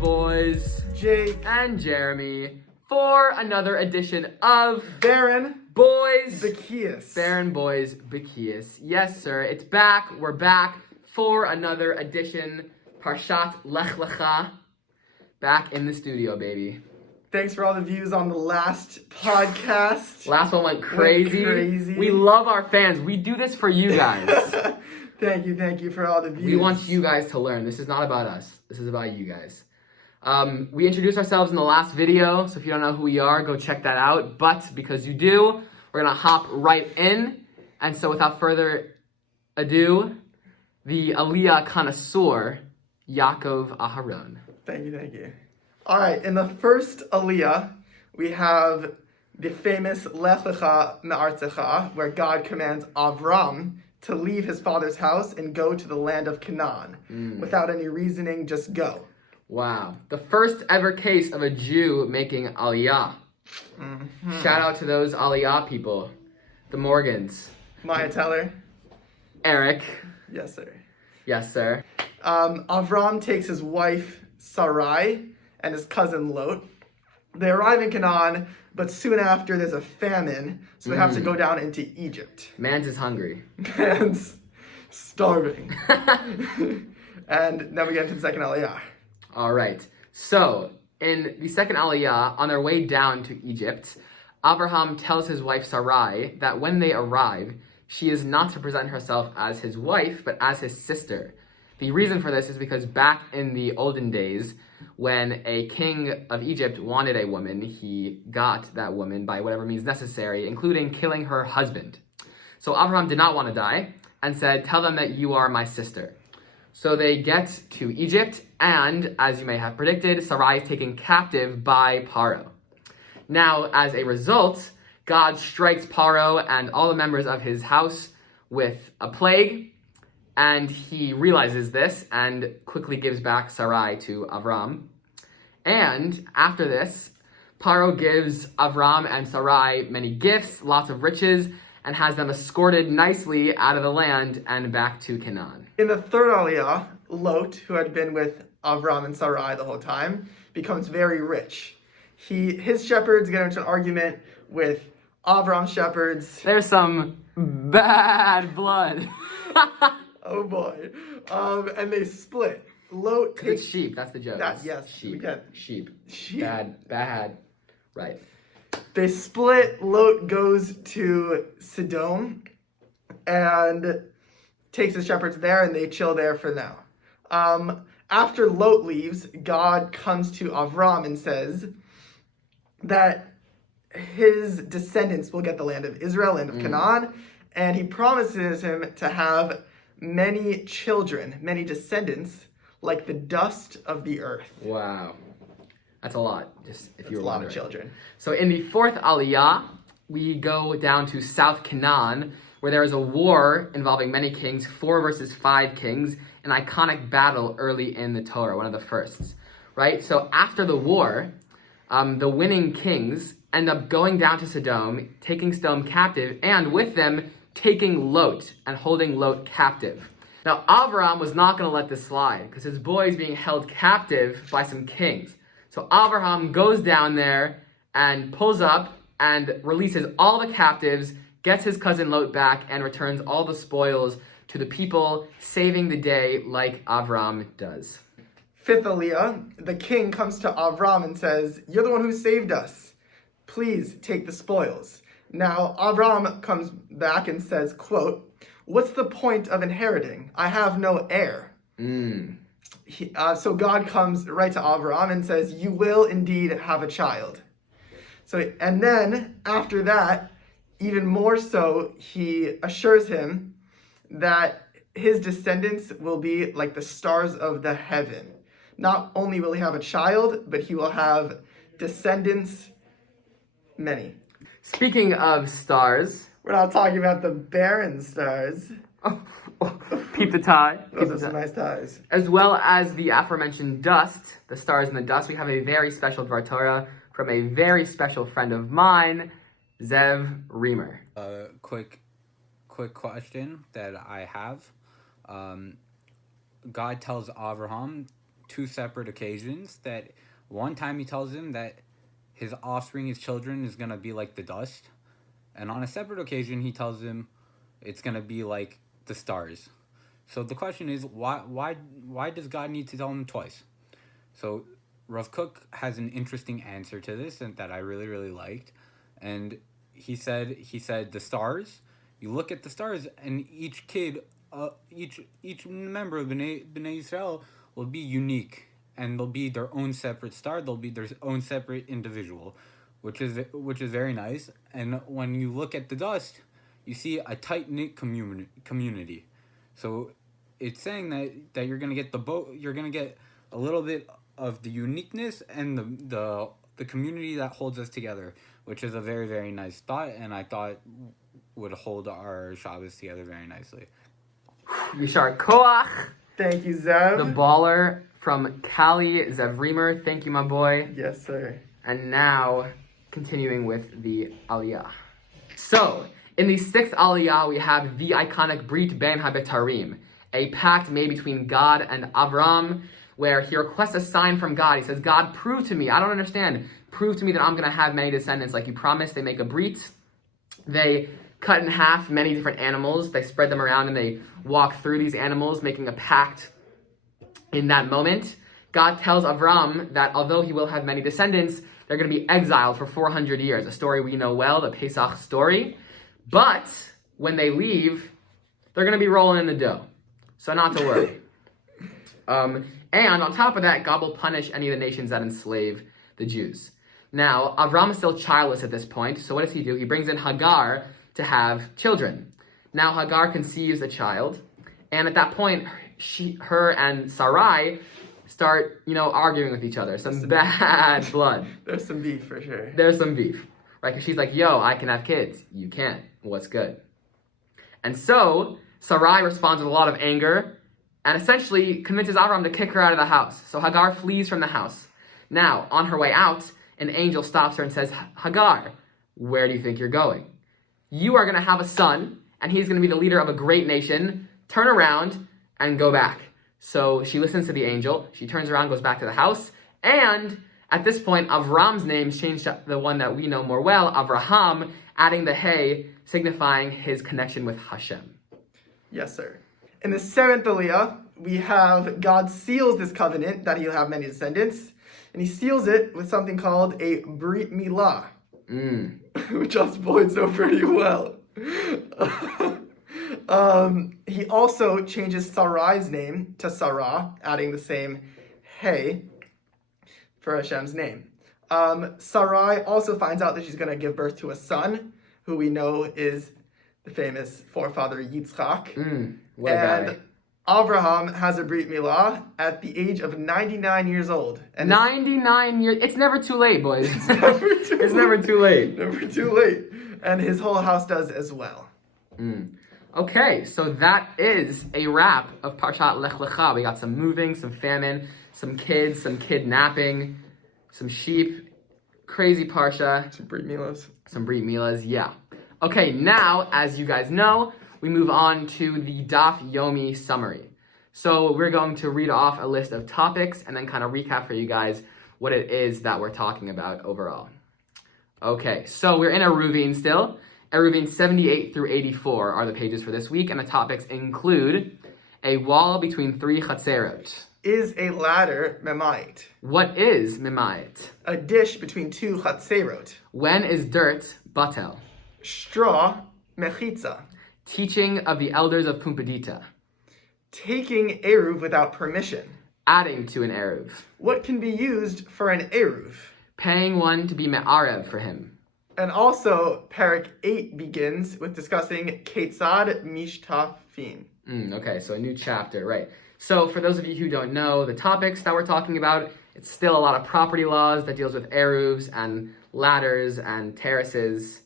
boys, Jake, and Jeremy, for another edition of Beren, Boys, Bekius. Beren, Boys, Bekius. Yes, sir, it's back. We're back for another edition, Parshat Lech Lecha. Back in the studio, baby. Thanks for all the views on the last podcast. Last one went crazy. Crazy. We love our fans. We do this for you guys. Thank you for all the views. We want you guys to learn. This is not about us. This is about you guys. We introduced ourselves in the last video, so if you don't know who we are, go check that out. But because you do, we're going to hop right in. And so without further ado, the Aliyah connoisseur, Yaakov Aharon. Thank you. All right, in the first Aliyah, we have the famous Lech Lecha me'artzecha, where God commands Avram to leave his father's house and go to the land of Canaan. Without any reasoning, just go. Wow. The first ever case of a Jew making Aliyah. Shout out to those Aliyah people. The Morgans. Maya Teller. Eric. Yes, sir. Yes, sir. Avram takes his wife Sarai and his cousin Lot. They arrive in Canaan, but soon after there's a famine, so they have to go down into Egypt. Mans is hungry. Man's starving. And then we get into the second Aliyah. All right. So, in the second Aliyah, on their way down to Egypt, Abraham tells his wife Sarai that when they arrive, she is not to present herself as his wife, but as his sister. The reason for this is because back in the olden days, when a king of Egypt wanted a woman, he got that woman by whatever means necessary, including killing her husband. So Abraham did not want to die and said, "Tell them that you are my sister." So they get to Egypt, and as you may have predicted, Sarai is taken captive by Paro. Now, as a result, God strikes Paro and all the members of his house with a plague, and he realizes this and quickly gives back Sarai to Avram. And after this, Paro gives Avram and Sarai many gifts, lots of riches, and has them escorted nicely out of the land and back to Canaan. In the third Aliyah, Lot, who had been with Avram and Sarai the whole time, becomes very rich. His shepherds get into an argument with Avram's shepherds. There's some bad blood. Oh boy. And they split. Lot takes... It's sheep, that's the joke. Yes, sheep. we get Sheep. sheep. Bad. Right. They split. Lot goes to Sodom and takes the shepherds there, and they chill there for now. After Lot leaves, God comes to Avram and says that his descendants will get the land of Israel, land of Canaan, and he promises him to have many children, many descendants, like the dust of the earth. Wow. That's a lot, just if you were a lot wondering. of children. So in the fourth Aliyah, we go down to South Canaan, where there is a war involving many kings, 4 versus 5 kings, an iconic battle early in the Torah, one of the firsts, right? So after the war, the winning kings end up going down to Sodom, taking Sodom captive, and with them, taking Lot and holding Lot captive. Now, Avram was not going to let this slide because his boy is being held captive by some kings. So Abraham goes down there and pulls up and releases all the captives, gets his cousin Lot back, and returns all the spoils to the people, saving the day like Avram does. Fifth Aliyah, the king comes to Avram and says, "You're the one who saved us. Please take the spoils." Now, Avram comes back and says, quote, "What's the point of inheriting? I have no heir." So God comes right to Avram and says, "You will indeed have a child." And then after that, even more so, he assures him that his descendants will be like the stars of the heaven. Not only will he have a child, but he will have descendants, many. Speaking of stars, We're not talking about the Beren stars. peep the tie. Those are some nice ties. As well as the aforementioned dust, the stars in the dust, we have a very special Dvar Torah from a very special friend of mine, Zev Reamer. Quick question that I have. God tells Abraham two separate occasions. That one time he tells him that his offspring, his children, is going to be like the dust. And on a separate occasion, he tells him it's going to be like the stars. So the question is, why does God need to tell him twice? So Rav Kook has an interesting answer to this, and that I really, really liked. And he said the stars. You look at the stars, and each kid, each member of Bnei Israel will be unique, and they'll be their own separate star. They'll be their own separate individual, which is very nice. And when you look at the dust, you see a tight-knit community. So it's saying that you're gonna get you're gonna get a little bit of the uniqueness and the community that holds us together, which is a very, very nice thought, and I thought would hold our Shabbos together very nicely. Yishar Koach. Thank you, Zev. The baller from Cali, Zev Reamer. Thank you, my boy. Yes, sir. And now, continuing with the Aliyah. So, in the sixth Aliyah, we have the iconic Brit Ben HaBetarim, a pact made between God and Avram, where he requests a sign from God. He says, God, prove to me, I don't understand, prove to me that I'm going to have many descendants like you promised. They make a Brit. They cut in half many different animals. They spread them around and they walk through these animals, making a pact in that moment. God tells Avram that although he will have many descendants, they're going to be exiled for 400 years, a story we know well, the Pesach story. But when they leave, they're going to be rolling in the dough. So not to worry. And on top of that, God will punish any of the nations that enslave the Jews. Now, Avram is still childless at this point, so what does he do? He brings in Hagar to have children. Now, Hagar conceives a child, and at that point, her and Sarai start, arguing with each other. Some bad blood. There's some beef for sure. There's some beef, right? Because she's like, yo, I can have kids. You can't. What's good? And so, Sarai responds with a lot of anger, and essentially convinces Avram to kick her out of the house. So Hagar flees from the house. Now, on her way out, an angel stops her and says, Hagar, where do you think you're going? You are going to have a son, and he's going to be the leader of a great nation. Turn around and go back. So she listens to the angel. She turns around, goes back to the house. And at this point, Avram's name changed to the one that we know more well, Avraham, adding the hey, signifying his connection with Hashem. Yes, sir. In the seventh Aliyah, we have God seals this covenant that he'll have many descendants, and he seals it with something called a Brit Milah, which us boys know pretty well. He also changes Sarai's name to Sarah, adding the same hey for Hashem's name. Sarai also finds out that she's going to give birth to a son, who we know is the famous forefather Yitzchak. What a guy. Avraham has a Brit Milah at the age of 99 years old. And 99 years. It's never too late, boys. It's never too late. Never too late. Never too late. And his whole house does as well. Okay, so that is a wrap of Parshat Lech Lecha. We got some moving, some famine, some kids, some kidnapping, some sheep. Crazy Parsha. Some Brit Milahs. Some Brit Milahs, yeah. Okay, now, as you guys know, we move on to the Daf Yomi Summary. So we're going to read off a list of topics and then kind of recap for you guys what it is that we're talking about overall. Okay, so we're in Eruvin still. Eruvin 78 through 84 are the pages for this week, and the topics include a wall between three chatzerot. Is a ladder memait? What is memait? A dish between two chatzerot. When is dirt batel? Straw mechitza. Teaching of the elders of Pumbedita. Taking eruv without permission. Adding to an eruv. What can be used for an eruv? Paying one to be me'arev for him. And also, Parak 8 begins with discussing Ketzad Mishtafin. Okay, so a new chapter, right. So for those of you who don't know the topics that we're talking about, it's still a lot of property laws that deals with eruvs and ladders and terraces.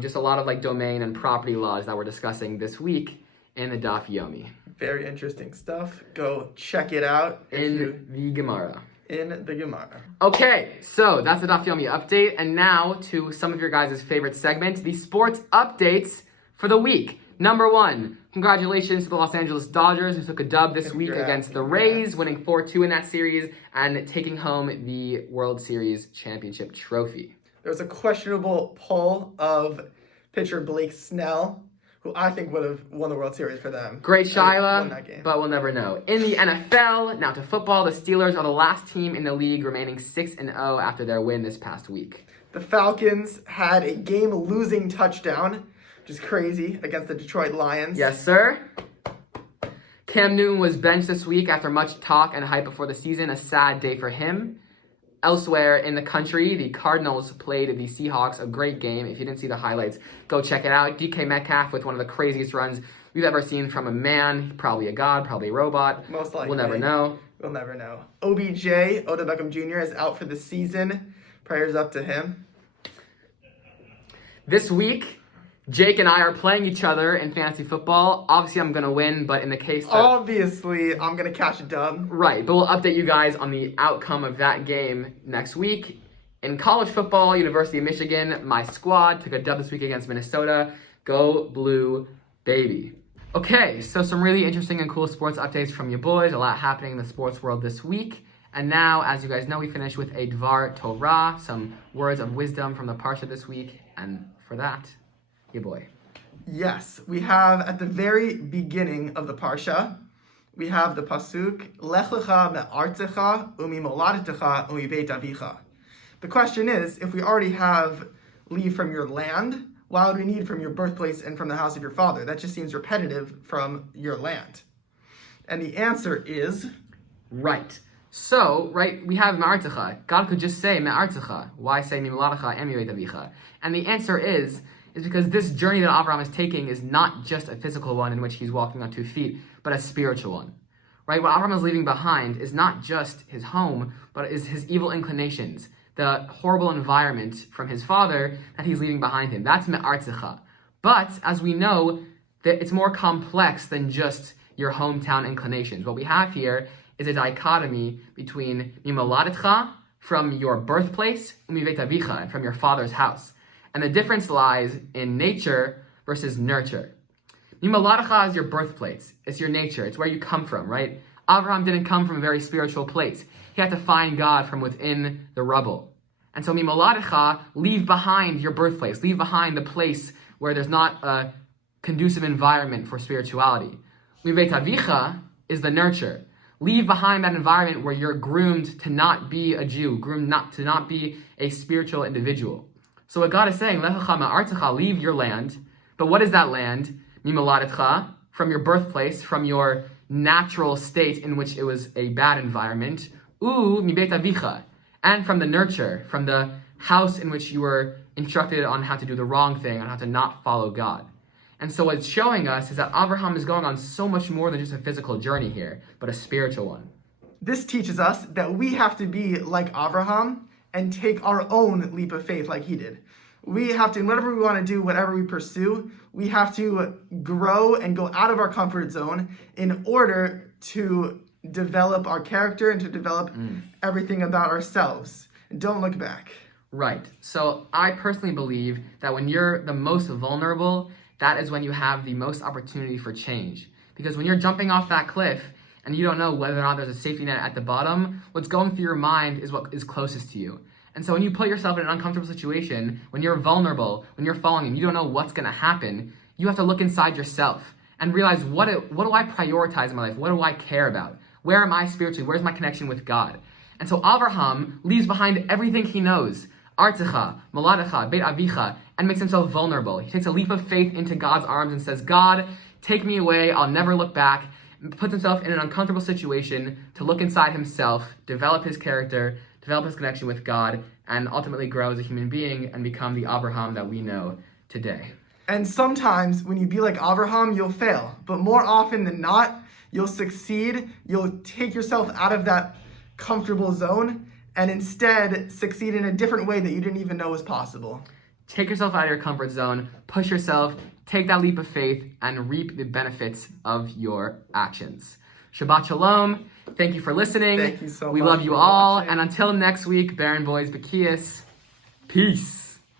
Just a lot of domain and property laws that we're discussing this week in the Daf Yomi. Very interesting stuff. Go check it out. In the Gemara. Okay, so that's the Daf Yomi update. And now to some of your guys' favorite segment, the sports updates for the week. Number 1, Congratulations to the Los Angeles Dodgers, who took a dub this week Congrats, against the congrats. Rays, winning 4-2 in that series and taking home the World Series championship trophy. There was a questionable pull of pitcher Blake Snell, who I think would have won the World Series for them. Great They won Shyla, that game. but we'll never know. In the NFL, now to football, the Steelers are the last team in the league remaining 6-0 after their win this past week. The Falcons had a game-losing touchdown, which is crazy, against the Detroit Lions. Yes, sir. Cam Newton was benched this week after much talk and hype before the season. A sad day for him. Elsewhere in the country, the Cardinals played the Seahawks, a great game. If you didn't see the highlights, go check it out. DK Metcalf with one of the craziest runs we've ever seen from a man. Probably a god, probably a robot. Most likely. We'll never know. We'll never know. OBJ, Odell Beckham Jr., is out for the season. Prayers up to him. This week, Jake and I are playing each other in fantasy football. Obviously, I'm going to win, but in the case that... Obviously, I'm going to catch a dub. Right, but we'll update you guys on the outcome of that game next week. In college football, University of Michigan, my squad took a dub this week against Minnesota. Go Blue, baby. Okay, so some really interesting and cool sports updates from you boys. A lot happening in the sports world this week. And now, as you guys know, we finish with a Dvar Torah, some words of wisdom from the Parsha this week. And for that, your boy. Yes, we have at the very beginning of the Parsha, we have the Pasuk, Lech Lecha me'artzecha u'mimoladetecha u'mibeit avicha. The question is, if we already have leave from your land, why would we need from your birthplace and from the house of your father? That just seems repetitive from your land. And the answer is... Right. So, right, we have me'artzecha. God could just say me'artzecha. Why say mimoladecha and mibeit avicha? And the answer is because this journey that Avraham is taking is not just a physical one in which he's walking on 2 feet, but a spiritual one. Right? What Avraham is leaving behind is not just his home, but is his evil inclinations, the horrible environment from his father that he's leaving behind him. That's me'artzecha. But, as we know, that it's more complex than just your hometown inclinations. What we have here is a dichotomy between mimoladetcha, from your birthplace, umibeit avicha, and from your father's house. And the difference lies in nature versus nurture. Mimoladetcha is your birthplace. It's your nature. It's where you come from, right? Avraham didn't come from a very spiritual place. He had to find God from within the rubble. And so mimoladetcha, leave behind your birthplace. Leave behind the place where there's not a conducive environment for spirituality. Umibeit avicha is the nurture. Leave behind that environment where you're groomed to not be a Jew, groomed to not be a spiritual individual. So what God is saying, Lech Lecha me'artzecha, leave your land. But what is that land? Mimoladetcha, from your birthplace, from your natural state in which it was a bad environment. Mibeit avicha, and from the nurture, from the house in which you were instructed on how to do the wrong thing, on how to not follow God. And so what it's showing us is that Avraham is going on so much more than just a physical journey here, but a spiritual one. This teaches us that we have to be like Avraham and take our own leap of faith like he did. We have to, whatever we want to do, whatever we pursue, we have to grow and go out of our comfort zone in order to develop our character and to develop everything about ourselves. Don't look back. Right. So I personally believe that when you're the most vulnerable, that is when you have the most opportunity for change. Because when you're jumping off that cliff and you don't know whether or not there's a safety net at the bottom, what's going through your mind is what is closest to you. And so when you put yourself in an uncomfortable situation, when you're vulnerable, when you're falling and you don't know what's going to happen, you have to look inside yourself and realize, what do I prioritize in my life? What do I care about? Where am I spiritually? Where's my connection with God? And so Avraham leaves behind everything he knows, artzecha, moladecha, beit avicha, and makes himself vulnerable. He takes a leap of faith into God's arms and says, God, take me away, I'll never look back. Puts himself in an uncomfortable situation to look inside himself, develop his character, develop his connection with God, and ultimately grow as a human being and become the Abraham that we know today. And sometimes when you be like Avraham, you'll fail. But more often than not, you'll succeed. You'll take yourself out of that comfortable zone and instead succeed in a different way that you didn't even know was possible. Take yourself out of your comfort zone, push yourself, take that leap of faith, and reap the benefits of your actions. Shabbat Shalom. Thank you for listening. Thank you so much. We love you for all. watching. And until next week, Beren boys, Bekius. Peace.